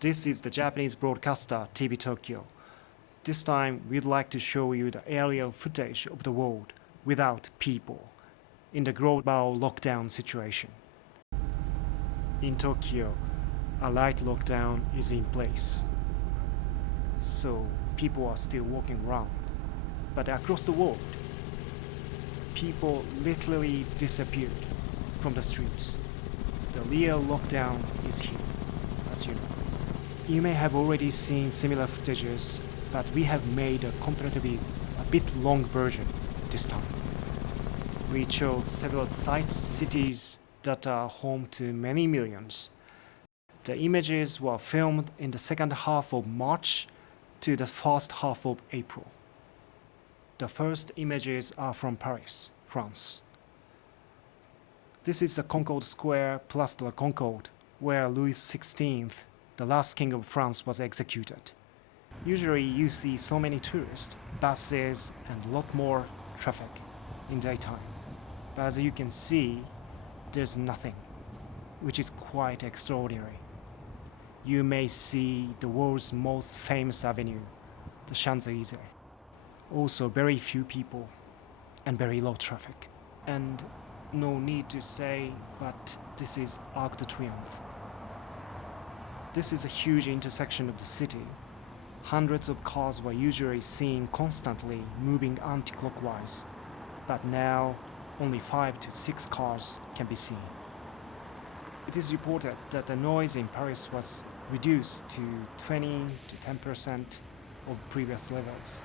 This is the Japanese broadcaster TV Tokyo. This time we'd like to show you the aerial footage of the world without people in the global lockdown situation. In Tokyo, a light lockdown is in place. So people are still walking around. But across the world, people literally disappeared from the streets. The real lockdown is here, as you know. You may have already seen similar footages, but we have made a comparatively a bit long version this time. We chose several sites, cities that are home to many millions. The images were filmed in the second half of March to the first half of April. The first images are from Paris, France. This is the Concorde Square plus the Concorde, where Louis XVI, the last king of France, was executed. Usually you see so many tourists, buses, and a lot more traffic in daytime. But as you can see, there's nothing, which is quite extraordinary. You may see the world's most famous avenue, the Champs-Élysées. Also very few people and very low traffic. And no need to say, but this is Arc de Triomphe. This is a huge intersection of the city. Hundreds of cars were usually seen constantly moving anti-clockwise, but now only 5 to 6 cars can be seen. It is reported that the noise in Paris was reduced to 20 to 10% of previous levels.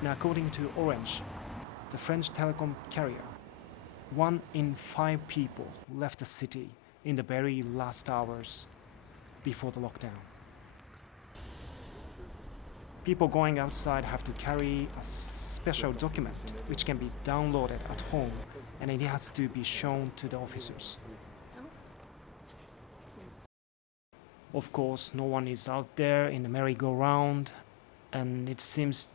Now, according to Orange, the French telecom carrier, 1 in 5 people left the city in the very last hours before the lockdown. People going outside have to carry a special document which can be downloaded at home, and it has to be shown to the officers. Of course, no one is out there in the merry-go-round, and it seems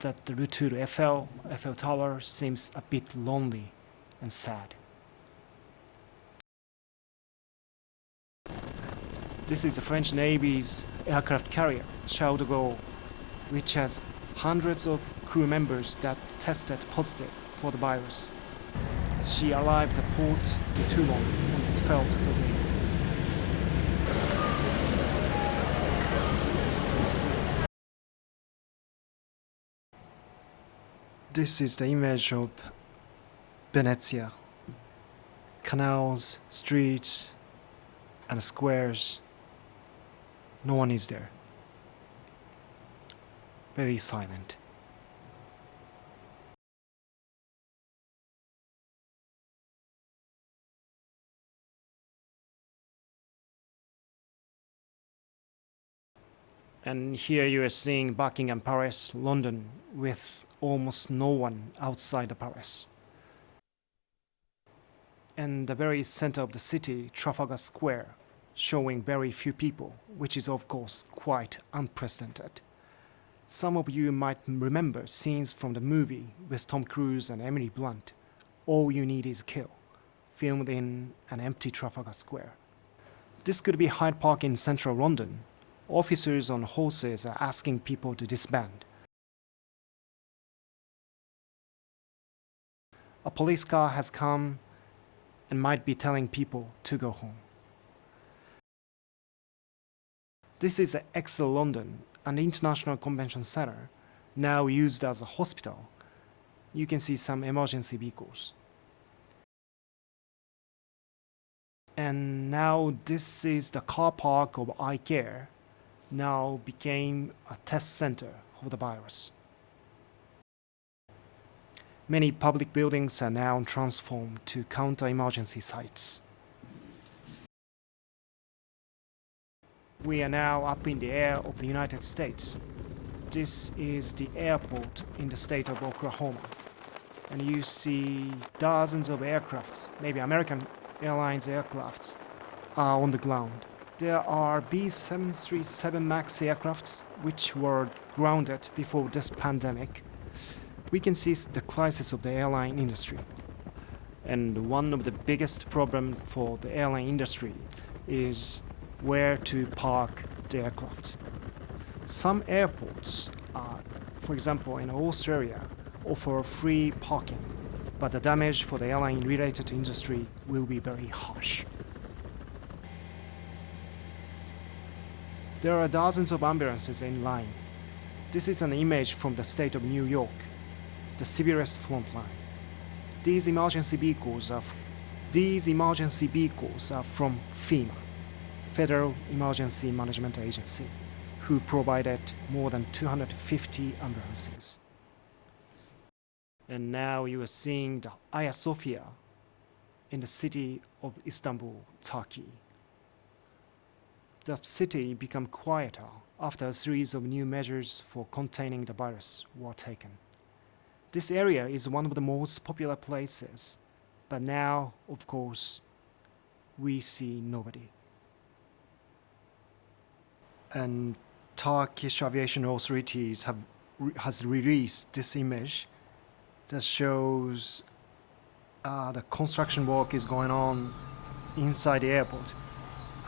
that the route to the Eiffel Tower seems a bit lonely and sad. This is the French Navy's aircraft carrier, Charles de Gaulle, which has hundreds of crew members that tested positive for the virus. She arrived at Port de Toulon on the 12th of April. This is the image of Venezia. Canals, streets, and squares. No one is there. Very silent. And here you are seeing Buckingham Palace, London, with almost no one outside the palace. And the very center of the city, Trafalgar Square, showing very few people, which is of course quite unprecedented. Some of you might remember scenes from the movie with Tom Cruise and Emily Blunt, All You Need Is Kill, filmed in an empty Trafalgar Square. This could be Hyde Park in central London. Officers on horses are asking people to disband. A police car has come and might be telling people to go home. This is the Excel London, an international convention center, now used as a hospital. You can see some emergency vehicles. And now this is the car park of IKEA, now became a test center of the virus. Many public buildings are now transformed to counter-emergency sites. We are now up in the air of the United States. This is the airport in the state of Oklahoma. And you see dozens of aircrafts, maybe American Airlines aircrafts, are on the ground. There are B737 MAX aircrafts which were grounded before this pandemic. We can see the crisis of the airline industry. And one of the biggest problems for the airline industry is where to park the the aircraft. Some airports, for example in Australia, offer free parking, but the damage for the airline-related industry will be very harsh. There are dozens of ambulances in line. This is an image from the state of New York, the severest front line. These emergency vehicles are from FEMA, Federal Emergency Management Agency, who provided more than 250 ambulances. And now you are seeing the Hagia Sophia in the city of Istanbul, Turkey. The city became quieter after a series of new measures for containing the virus were taken. This area is one of the most popular places, but now, of course, we see nobody. And Turkish aviation authorities has released this image that shows the construction work is going on inside the airport.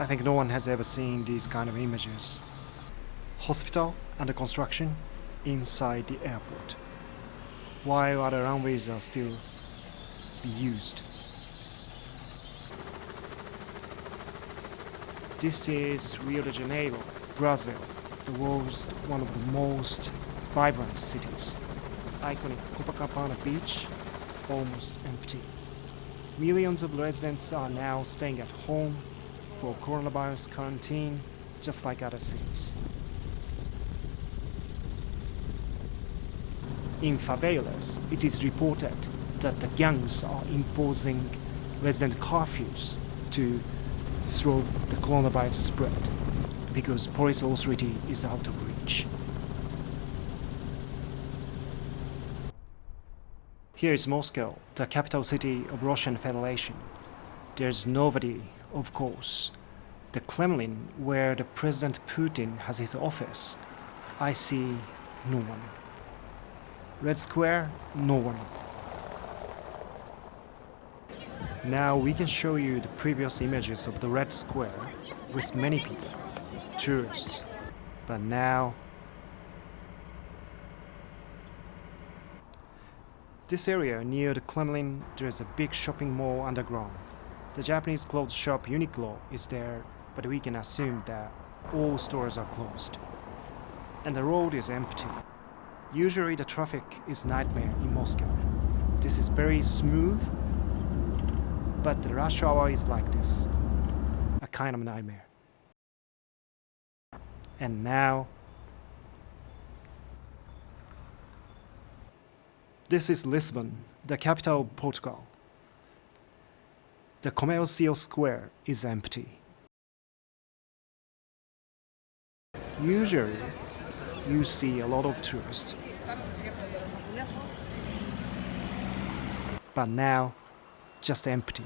I think no one has ever seen these kind of images. Hospital under construction inside the airport, while other runways are still be used. This is Rio de Janeiro, Brazil, the world's one of the most vibrant cities. Iconic Copacabana beach, almost empty. Millions of residents are now staying at home for coronavirus quarantine, just like other cities. In favelas, it is reported that the gangs are imposing resident curfews to slow the coronavirus spread because police authority is out of reach. Here is Moscow, the capital city of Russian Federation. There's nobody, of course. The Kremlin, where the President Putin has his office, I see no one. Red Square, no one. Now we can show you the previous images of the Red Square with many people, tourists. But now, this area near the Kremlin, there is a big shopping mall underground. The Japanese clothes shop Uniqlo is there, but we can assume that all stores are closed. And the road is empty. Usually the traffic is nightmare in Moscow. This is very smooth, but the rush hour is like this, a kind of nightmare. And now, this is Lisbon, the capital of Portugal. The Comércio Square is empty. Usually, you see a lot of tourists. But now, just empty.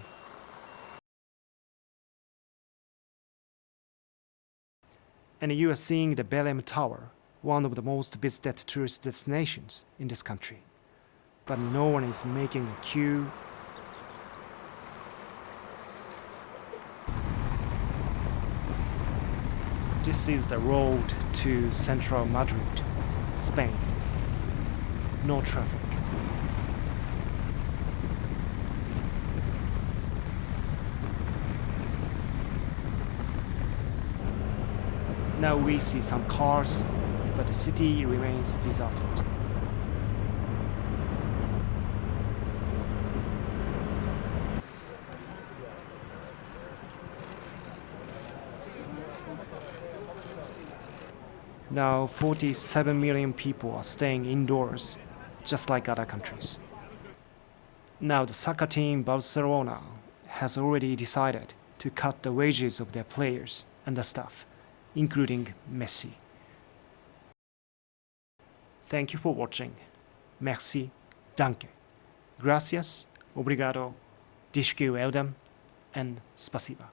And you are seeing the Belém Tower, one of the most visited tourist destinations in this country. But no one is making a queue. This is the road to central Madrid, Spain. No traffic. Now we see some cars, but the city remains deserted. Now 47 million people are staying indoors, just like other countries. Now the soccer team Barcelona has already decided to cut the wages of their players and the staff, including Messi. Thank you for watching. Merci, danke. Gracias, obrigado, disque eldam, and spasiba.